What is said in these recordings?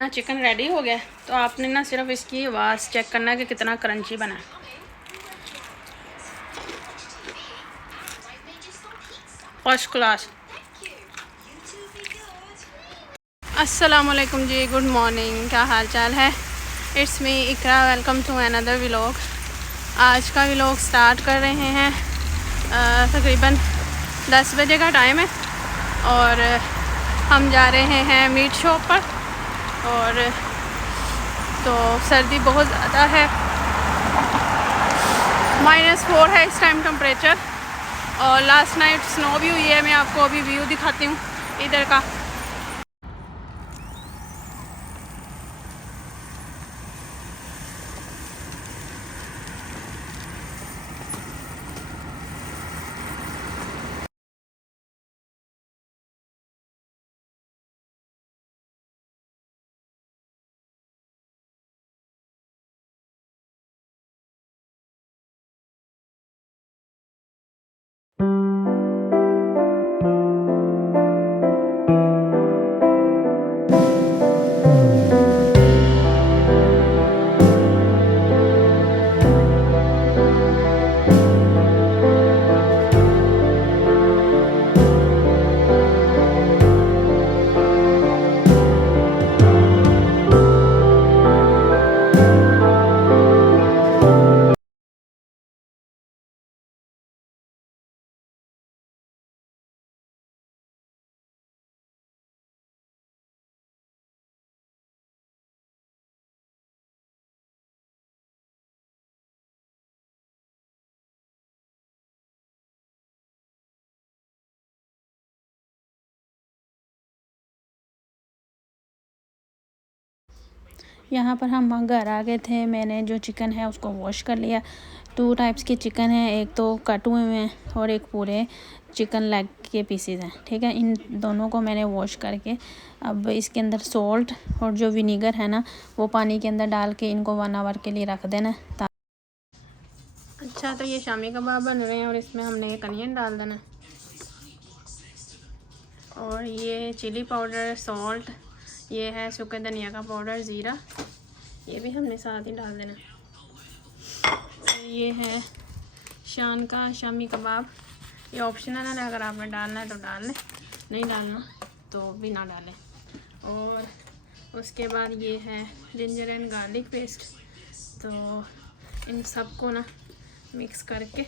ना chicken ready हो गया। तो आपने ना सिर्फ इसकी आवाज़ चेक करना है कि कितना क्रंची बना है। First class. अस्सलामुअलैकुम जी, गुड मॉर्निंग, क्या हाल चाल है। It's me Iqra, welcome to another vlog. आज का व्लॉग स्टार्ट कर रहे हैं। तकरीबन 10 बजे का टाइम है और हम जा रहे हैं मीट शॉप पर। और तो सर्दी बहुत ज़्यादा है, -4 है इस टाइम टेम्परेचर। और लास्ट नाइट स्नो भी हुई है। मैं आपको अभी व्यू दिखाती हूँ इधर का। यहाँ पर हम घर आ गए थे। मैंने जो चिकन है उसको वॉश कर लिया। 2 टाइप्स के चिकन हैं, एक तो कट हुए हैं और एक पूरे चिकन लेग के पीसेस हैं। ठीक है, इन दोनों को मैंने वॉश करके अब इसके अंदर सॉल्ट और जो विनीगर है ना वो पानी के अंदर डाल के इनको 1 आवर के लिए रख देना। अच्छा, तो ये शामी कबाब बन रहे हैं और इसमें हमने एक अनियन डाल देना और ये चिली पाउडर, सॉल्ट, ये है सूखे धनिया का पाउडर, ज़ीरा, ये भी हमने साथ ही डाल देना। ये है शान का शामी कबाब, ये ऑप्शनल है, अगर आपने डालना है तो डाल लें, नहीं डालना तो भी ना डालें। और उसके बाद ये है जिंजर एंड गार्लिक पेस्ट। तो इन सबको ना मिक्स करके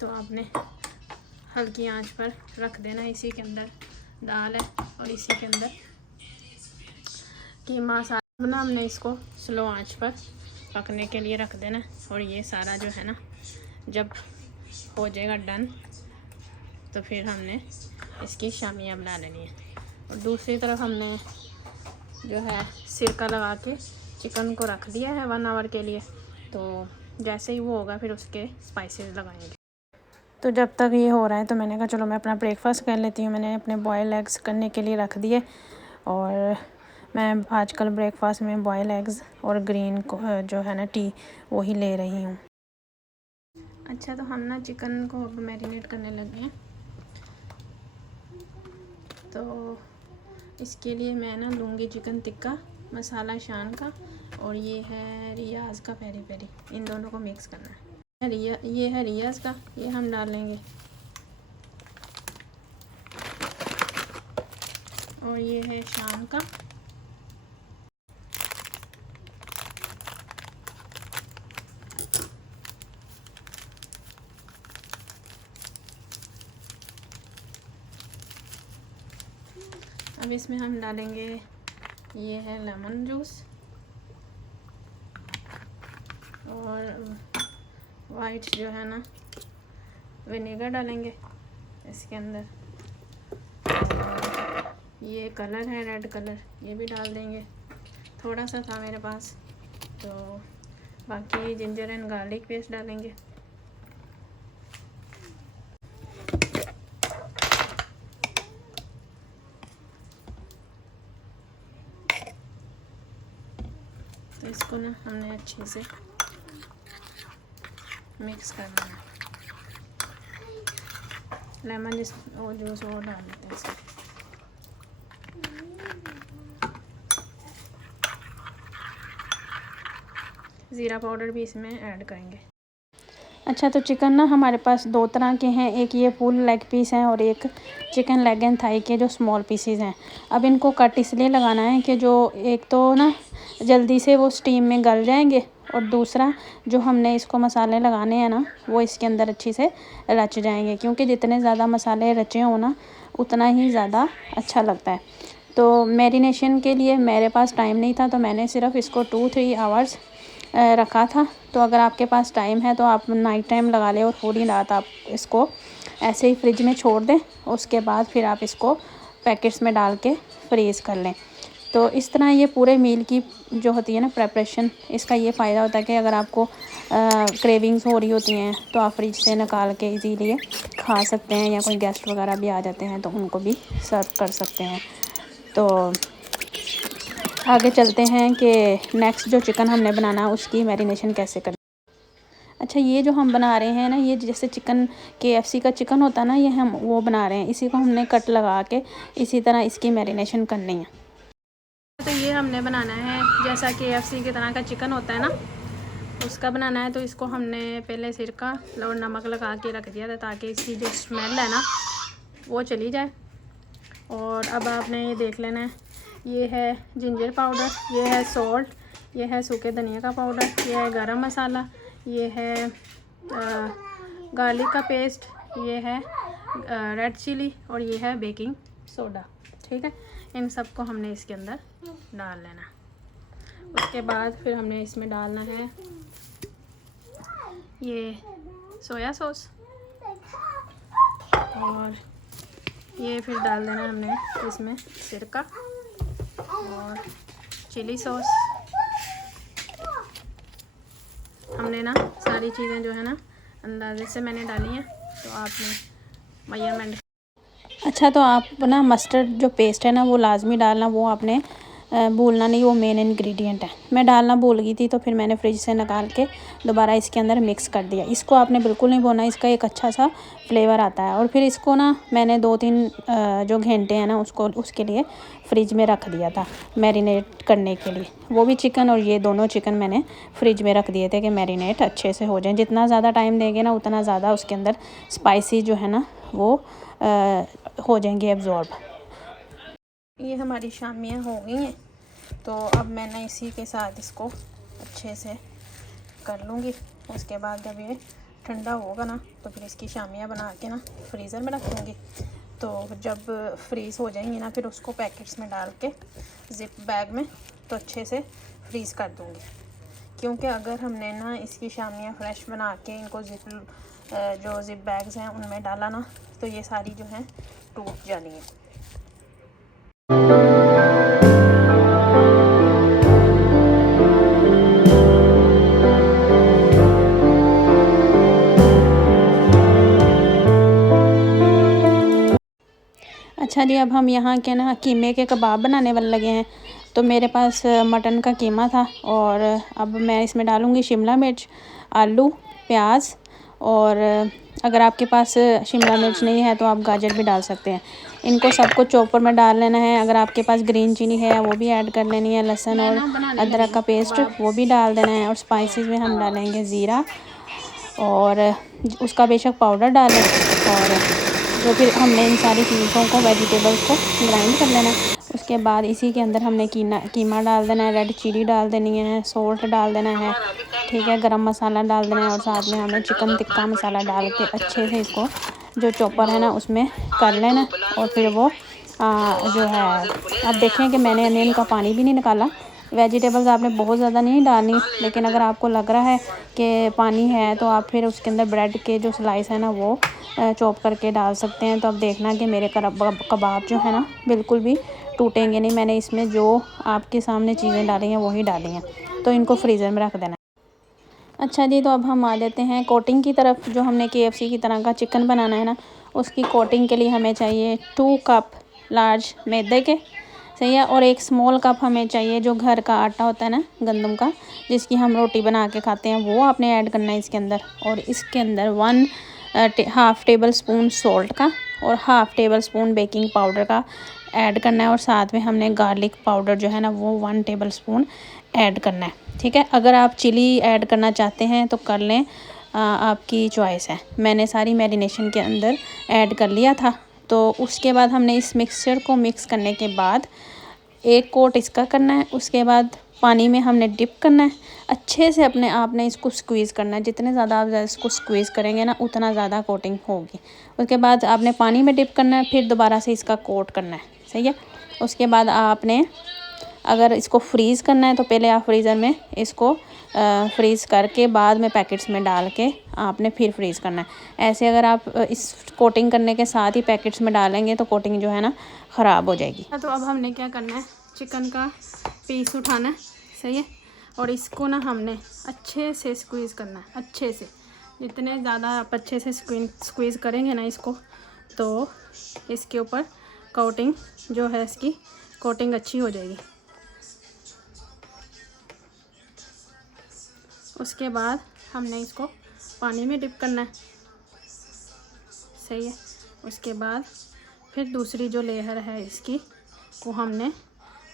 तो आपने हल्की आंच पर रख देना। इसी के अंदर दाल है और इसी के अंदर कीमा सारा ना हमने इसको स्लो आंच पर पकने के लिए रख देना। और ये सारा जो है ना जब हो जाएगा डन तो फिर हमने इसकी शामियाँ बना लेनी है। और दूसरी तरफ हमने जो है सिरका लगा के चिकन को रख दिया है 1 आवर के लिए। तो जैसे ही वो होगा फिर उसके स्पाइसेस लगाएंगे। तो जब तक ये हो रहा है तो मैंने कहा चलो मैं अपना ब्रेकफास्ट कर लेती हूँ। मैंने अपने बॉयल एग्स करने के लिए रख दिए और मैं आजकल ब्रेकफास्ट में बॉयल एग्स और ग्रीन को जो है ना टी वही ले रही हूँ। अच्छा, तो हम ना चिकन को अब मैरिनेट करने लगे हैं। तो इसके लिए मैं ना लूँगी चिकन टिक्का मसाला शान का और ये है रियाज़ का पेरी पेरी। इन दोनों को मिक्स करना है। ये है रियाज़ का, ये हम डालेंगे। और ये है शान का। अब इसमें हम डालेंगे, ये है लेमन जूस और वाइट जो है ना विनेगर डालेंगे इसके अंदर। ये कलर है रेड कलर, ये भी डाल देंगे, थोड़ा सा था मेरे पास। तो बाकी जिंजर एंड गार्लिक पेस्ट डालेंगे। तो इसको ना हमने अच्छे से मिक्स कर देना। लेमन जूस वो डाल देते हैं इसमें। ज़ीरा पाउडर भी इसमें ऐड करेंगे। अच्छा, तो चिकन ना हमारे पास 2 तरह के हैं, एक ये फुल लेग पीस हैं और एक चिकन लेग एंड थाई के जो स्मॉल पीसेस हैं। अब इनको कट इसलिए लगाना है कि जो एक तो ना जल्दी से वो स्टीम में गल जाएंगे, और दूसरा जो हमने इसको मसाले लगाने हैं ना वो इसके अंदर अच्छी से रच जाएंगे, क्योंकि जितने ज़्यादा मसाले रचे हों ना उतना ही ज़्यादा अच्छा लगता है। तो मैरिनेशन के लिए मेरे पास टाइम नहीं था, तो मैंने सिर्फ इसको 2-3 आवर्स रखा था। तो अगर आपके पास टाइम है तो आप नाइट टाइम लगा लें और पूरी रात आप इसको ऐसे ही फ्रिज में छोड़ दें। उसके बाद फिर आप इसको पैकेट्स में डाल के फ्रीज़ कर लें। तो इस तरह ये पूरे मील की जो होती है ना प्रेपरेशन, इसका ये फ़ायदा होता है कि अगर आपको क्रेविंग्स हो रही होती हैं तो आप फ्रिज से निकाल के इजीली खा सकते हैं, या कोई गेस्ट वगैरह भी आ जाते हैं तो उनको भी सर्व कर सकते हैं। तो आगे चलते हैं कि नेक्स्ट जो चिकन हमने बनाना उसकी मैरिनेशन कैसे करनी। अच्छा, ये जो हम बना रहे हैं ना, ये जैसे चिकन KFC का चिकन होता है ना, ये हम वो बना रहे हैं। इसी को हमने कट लगा के इसी तरह इसकी मैरिनेशन करनी है। तो ये हमने बनाना है जैसा KFC की तरह का चिकन होता है ना, उसका बनाना है। तो इसको हमने पहले सिरका और नमक लगा के रख दिया था ताकि इसकी जो स्मेल है ना वो चली जाए। और अब आपने ये देख लेना है, ये है जिंजर पाउडर, ये है सॉल्ट, ये है सूखे धनिया का पाउडर, ये है गरम मसाला, ये है गार्लिक का पेस्ट, ये है रेड चिली, और ये है बेकिंग सोडा। ठीक है, इन सब को हमने इसके अंदर डाल लेना। उसके बाद फिर हमने इसमें डालना है ये सोया सॉस, और ये फिर डाल देना हमने इसमें सिरका और चिली सॉस। हमने ना सारी चीज़ें जो है ना अंदाजे से मैंने डाली हैं, तो आपने मेजरमेंट। अच्छा, तो आप ना मस्टर्ड जो पेस्ट है ना वो लाजमी डालना, वो आपने भूलना नहीं, वो मेन इंग्रेडिएंट है। मैं डालना भूल गई थी तो फिर मैंने फ्रिज से निकाल के दोबारा इसके अंदर मिक्स कर दिया। इसको आपने बिल्कुल नहीं भूनना, इसका एक अच्छा सा फ्लेवर आता है। और फिर इसको ना मैंने 2-3 जो घंटे हैं ना उसके लिए फ्रिज में रख दिया था मैरिनेट करने के लिए। वो भी चिकन और ये दोनों चिकन मैंने फ्रिज में रख दिए थे कि मैरिनेट अच्छे से हो जाए। जितना ज़्यादा टाइम देंगे ना उतना ज़्यादा उसके अंदर स्पाइसी जो है ना वो हो जाएंगे एब्जॉर्ब। ये हमारी शामियाँ हो गई हैं, तो अब मैंने इसी के साथ इसको अच्छे से कर लूँगी। उसके बाद जब ये ठंडा होगा ना तो फिर इसकी शामियाँ बना के ना फ्रीज़र में रख दूँगी। तो जब फ्रीज़ हो जाएंगी ना फिर उसको पैकेट्स में डाल के ज़िप बैग में तो अच्छे से फ्रीज़ कर दूँगी। क्योंकि अगर हमने ना इसकी शामियाँ फ्रेश बना के इनको जो ज़िप बैग्स हैं उनमें डाला ना तो ये सारी जो हैं टूट जानी है। अच्छा जी, अब हम यहाँ के ना कीमे के कबाब बनाने वाले लगे हैं। तो मेरे पास मटन का कीमा था, और अब मैं इसमें डालूँगी शिमला मिर्च, आलू, प्याज, और अगर आपके पास शिमला मिर्च नहीं है तो आप गाजर भी डाल सकते हैं। इनको सबको चॉपर में डाल लेना है। अगर आपके पास ग्रीन चिली है वो भी ऐड कर लेनी है, लहसुन और अदरक का पेस्ट वो भी डाल देना है। और स्पाइसेस में हम डालेंगे ज़ीरा, और उसका बेशक पाउडर डालें। और तो फिर हमने इन सारी चीज़ों को वेजिटेबल्स को ग्राइंड कर लेना है। उसके बाद इसी के अंदर हमने कीमा डाल देना है, रेड चिली डाल देनी है, सॉल्ट डाल देना है, ठीक है, गरम मसाला डाल देना है, और साथ में हमने चिकन टिक्का मसाला डाल के अच्छे से इसको जो चॉपर है ना उसमें कर लेना। और फिर वो जो है आप देखें कि मैंने अनियन का पानी भी नहीं निकाला। वेजिटेबल्स आपने बहुत ज़्यादा नहीं डालनी, लेकिन अगर आपको लग रहा है कि पानी है तो आप फिर उसके अंदर ब्रेड के जो स्लाइस है ना वो चॉप करके डाल सकते हैं। तो अब देखना कि मेरे कबाब जो है ना बिल्कुल भी टूटेंगे नहीं। मैंने इसमें जो आपके सामने चीज़ें डाली हैं वही डाली हैं, तो इनको फ्रीज़र में रख देना। अच्छा जी, तो अब हम आ जाते हैं कोटिंग की तरफ। जो हमने KFC की तरह का चिकन बनाना है ना उसकी कोटिंग के लिए हमें चाहिए 2 कप लार्ज मैदे के, सही है, और 1 स्मॉल कप हमें चाहिए जो घर का आटा होता है ना गंदम का, जिसकी हम रोटी बना के खाते हैं, वो आपने ऐड करना है इसके अंदर। और इसके अंदर 1/2 टेबल स्पून सॉल्ट का और 1/2 टेबल स्पून बेकिंग पाउडर का ऐड करना है। और साथ में हमने गार्लिक पाउडर जो है ना वो 1 टेबल स्पून ऐड करना है। ठीक है। अगर आप चिली ऐड करना चाहते हैं तो कर लें, आपकी चॉइस है। मैंने सारी मैरिनेशन के अंदर ऐड कर लिया था। तो उसके बाद हमने इस मिक्सचर को मिक्स करने के बाद एक कोट इसका करना है। उसके बाद पानी में हमने डिप करना है। अच्छे से अपने आप ने इसको स्क्वीज़ करना है। जितने ज़्यादा आप इसको स्क्वीज़ करेंगे ना, उतना ज़्यादा कोटिंग होगी। उसके बाद आपने पानी में डिप करना है, फिर दोबारा से इसका कोट करना है। सही है। उसके बाद आपने अगर इसको फ्रीज़ करना है तो पहले आप फ्रीज़र में इसको फ्रीज़ करके बाद में पैकेट्स में डाल के आपने फिर फ्रीज़ करना है। ऐसे अगर आप इस कोटिंग करने के साथ ही पैकेट्स में डालेंगे तो कोटिंग जो है ना ख़राब हो जाएगी। तो अब हमने क्या करना है, चिकन का पीस उठाना है। सही है। और इसको ना हमने अच्छे से स्क्वीज़ करना है। अच्छे से, जितने ज़्यादा आप अच्छे से स्क्वीज़ करेंगे ना इसको, तो इसके ऊपर कोटिंग जो है, इसकी कोटिंग अच्छी हो जाएगी। उसके बाद हमने इसको पानी में डिप करना है। सही है। उसके बाद फिर दूसरी जो लेयर है इसकी, वो हमने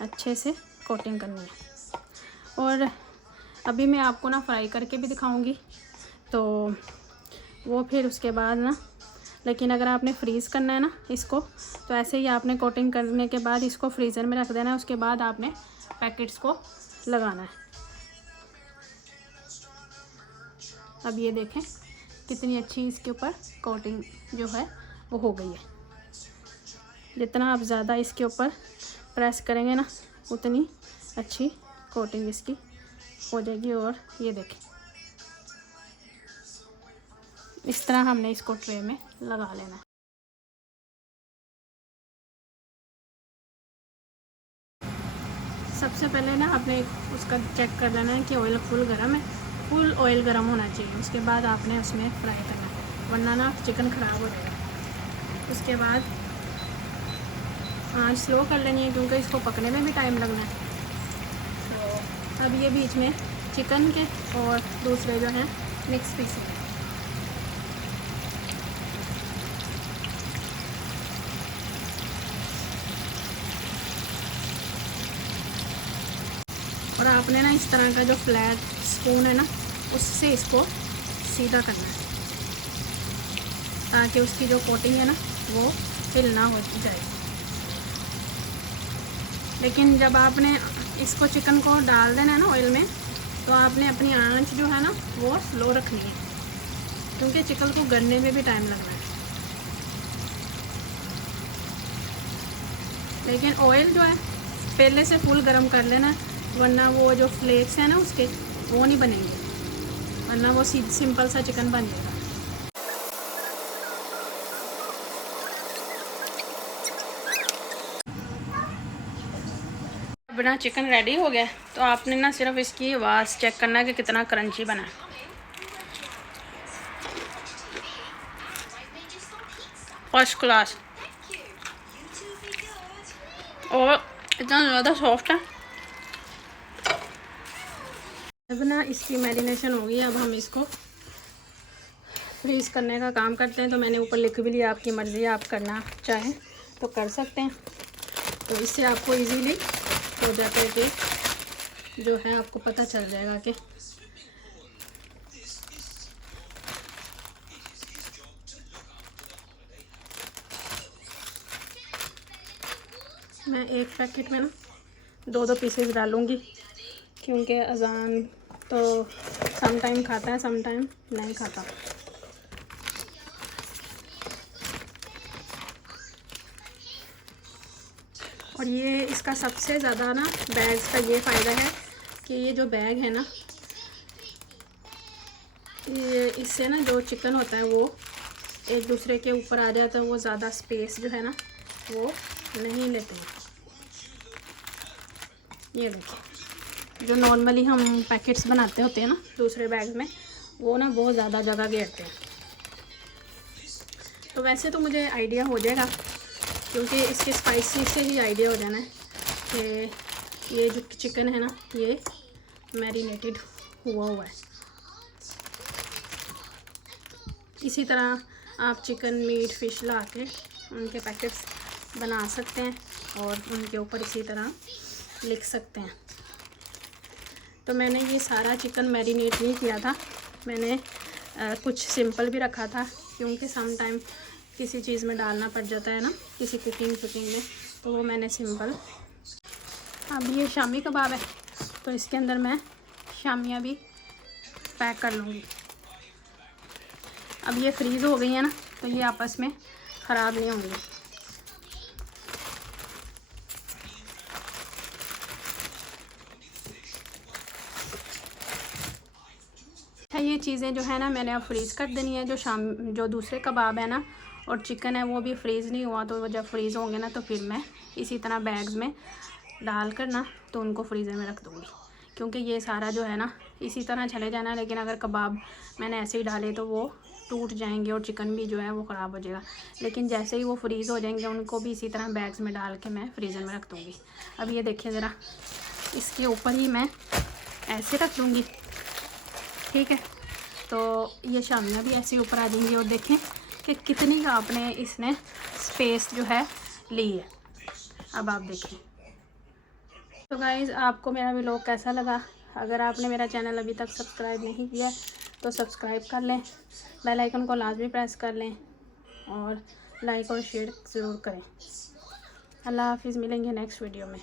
अच्छे से कोटिंग करनी है। और अभी मैं आपको ना फ्राई करके भी दिखाऊंगी, तो वो फिर उसके बाद ना, लेकिन अगर आपने फ्रीज़ करना है ना इसको, तो ऐसे ही आपने कोटिंग करने के बाद इसको फ्रीज़र में रख देना है। उसके बाद आपने पैकेट्स को लगाना है। अब ये देखें कितनी अच्छी इसके ऊपर कोटिंग जो है वो हो गई है। जितना आप ज़्यादा इसके ऊपर प्रेस करेंगे ना, उतनी अच्छी कोटिंग इसकी हो जाएगी। और ये देखें, इस तरह हमने इसको ट्रे में लगा लेना है। सबसे पहले ना आपने उसका चेक कर लेना है कि ऑयल फुल गर्म है। फुल ऑयल गर्म होना चाहिए। उसके बाद आपने उसमें फ्राई करना है, वरना ना चिकन ख़राब हो जाएगा। उसके बाद आँच स्लो कर लेनी है, क्योंकि इसको पकने में भी टाइम लगना है। तो अब ये बीच में चिकन के और दूसरे जो हैं मिक्स पीस हैं। और आपने ना इस तरह का जो फ्लैट स्पून है ना, उससे इसको सीधा करना है, ताकि उसकी जो कोटिंग है ना वो हिल ना हो जाए। लेकिन जब आपने इसको चिकन को डाल देना है ना ऑयल में, तो आपने अपनी आंच जो है ना वो स्लो रखनी है, क्योंकि चिकन को गलने में भी टाइम लगना है। लेकिन ऑयल जो है पहले से फुल गर्म कर लेना, वरना वो जो फ्लेक्स है ना उसके, वो नहीं बनेंगे, वरना वो सिंपल सा चिकन बन जाएगा। अपना चिकन रेडी हो गया। तो आपने ना सिर्फ इसकी आवाज़ चेक करना है कि कितना क्रंची बना है। फर्स्ट क्लास, और इतना ज़्यादा सॉफ्ट है। अब ना इसकी मैरिनेशन हो गई। अब हम इसको फ्रीज़ करने का काम करते हैं। तो मैंने ऊपर लिख भी लिया, आपकी मर्ज़ी, आप करना चाहें तो कर सकते हैं। तो इससे आपको इजीली हो जाता है कि जो है आपको पता चल जाएगा कि मैं एक पैकेट में ना 2-2 पीसेस डालूँगी, क्योंकि अजान तो सम टाइम खाता है, सम टाइम नहीं खाता। और ये इसका सबसे ज़्यादा ना बैग्स का ये फ़ायदा है कि ये जो बैग है ना, ये इससे ना जो चिकन होता है वो एक दूसरे के ऊपर आ जाता है, वो ज़्यादा स्पेस जो है ना वो नहीं लेते हैं। ये देखिए, जो नॉर्मली हम पैकेट्स बनाते होते हैं ना दूसरे बैग में, वो ना बहुत ज़्यादा जगह घेरते हैं। तो वैसे तो मुझे आइडिया हो जाएगा, क्योंकि इसके स्पाइसी से ही आइडिया हो जाना है कि ये जो चिकन है ना ये मैरिनेटेड हुआ है। इसी तरह आप चिकन, मीट, फ़िश ला के उनके पैकेट्स बना सकते हैं और उनके ऊपर इसी तरह लिख सकते हैं। तो मैंने ये सारा चिकन मैरिनेट नहीं किया था, मैंने कुछ सिंपल भी रखा था, क्योंकि सम टाइम किसी चीज़ में डालना पड़ जाता है ना, किसी कुकिंग में, तो वो मैंने सिंपल। अब ये शामी कबाब है, तो इसके अंदर मैं शामियाँ भी पैक कर लूँगी। अब ये फ्रीज़ हो गई है ना, तो ये आपस में ख़राब नहीं होंगी। ये चीज़ें जो है ना मैंने अब फ्रीज़ कर देनी है। जो दूसरे कबाब है ना और चिकन है वो भी फ्रीज़ नहीं हुआ, तो जब फ्रीज़ होंगे ना तो फिर मैं इसी तरह बैग्स में डाल कर ना तो उनको फ्रीज़र में रख दूँगी, क्योंकि ये सारा जो है ना इसी तरह चले जाना। लेकिन अगर कबाब मैंने ऐसे ही डाले तो वो टूट जाएंगे और चिकन भी जो है वो ख़राब हो जाएगा। लेकिन जैसे ही वो फ्रीज़ हो जाएंगे उनको भी इसी तरह बैग्स में डाल के मैं फ्रीज़र में रख दूँगी। अब ये देखिए ज़रा, इसके ऊपर ही मैं ऐसे रख दूँगी, ठीक है। तो ये शामियाँ भी ऐसे ऊपर आ जाएंगी और देखें कि कितनी का आपने इसने स्पेस जो है ली है। अब आप देखें। तो गाइज़, आपको मेरा व्लॉग कैसा लगा? अगर आपने मेरा चैनल अभी तक सब्सक्राइब नहीं किया है तो सब्सक्राइब कर लें, बेल आइकन को लाजमी प्रेस कर लें और लाइक और शेयर ज़रूर करें। अल्लाह हाफिज़, मिलेंगे नेक्स्ट वीडियो में।